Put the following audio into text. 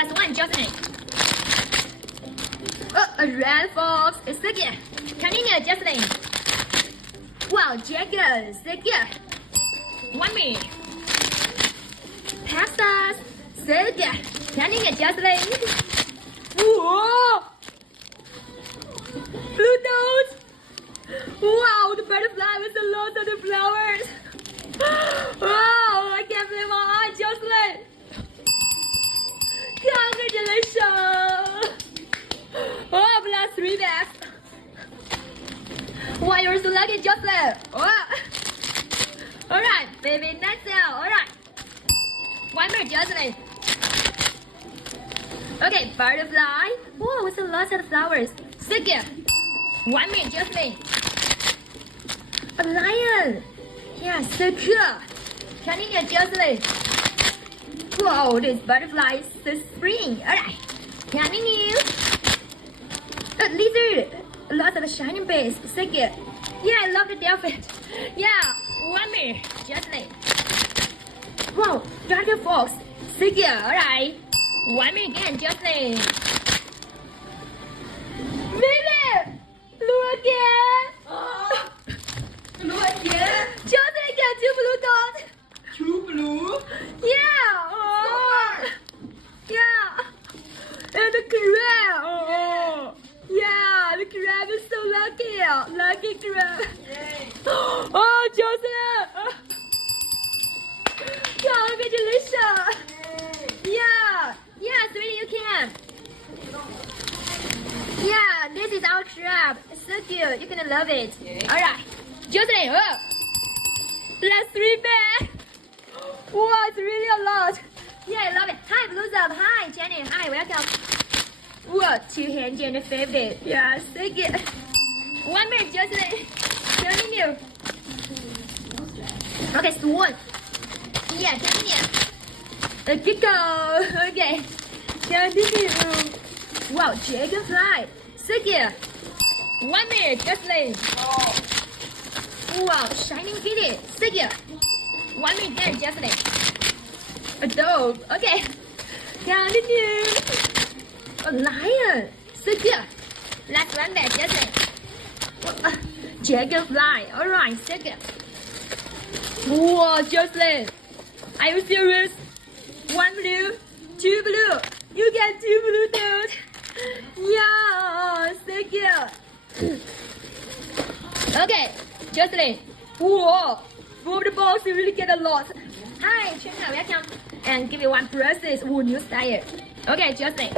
Last one, Jocelyn. A red fox. Second. Continue, Jocelyn. Wow, Jagger. Second. 1 minute. Pastas. Second. Continue, Jocelyn. Whoa! Blue toads. Wow, the butterfly with the lots of the flowers. Wow, I can't believe my eyes, Jocelyn. Congratulations. Oh, plus 3 bags. Wow, you're so lucky, Jocelyn. Oh. Alright, baby, nice sale. Alright. 1 minute, Jocelyn. Okay, butterfly. Wow, with a lot of flowers. Second. 1 minute, Jocelyn. A lion. Yeah, so cool. Continue, Jocelyn. Wow, this butterfly is so spring. Alright. Continue. A lizard. Lots of shining base. Second. Yeah, I love the dolphin. Yeah, 1 minute, Jocelyn. Wow, dragon fox. Second. Alright. 1 minute again, Jocelyn. Baby! Blue again! Blue again? Jocelyn got 2 blue dots! 2 blue? Yeah! Oh. Yeah! And the crab! Oh. Yeah, the crab is so lucky! Lucky crab! Yay. Oh, Jocelyn! Congratulations! Yay. Yeah! Yeah, sweetie, you can! Yeah, this is our crab. It's so cute. You're gonna love it. Yeah. Alright. Jocelyn, That's 3 bags. Wow, it's really a lot. Yeah, I love it. Hi, Bluesum. Hi, Jenny. Hi, welcome. Whoa, 2 hand Jenny favorite. Yeah, so good. 1 minute, Jocelyn. Continue. Okay, swan. Yeah, continue. A gecko. Okay. Continue. Wow, dragonfly. Second. 1 minute, Jocelyn. Oh. Wow, shining kitty. Second. 1 minute again, Jocelyn. A dog. Okay. Continue. A lion. Second. Last one there, Jocelyn. Dragonfly. Alright, second. Wow, Jocelyn. Are you serious? 1 blue, 2 blue. You get 2 blue toads. Yeah, so cute. Okay, Jocelyn. Whoa, move the balls, you really get a lot. Hi, Trina, welcome. And give you 1 process. Ooh, new style. Okay, Jocelyn.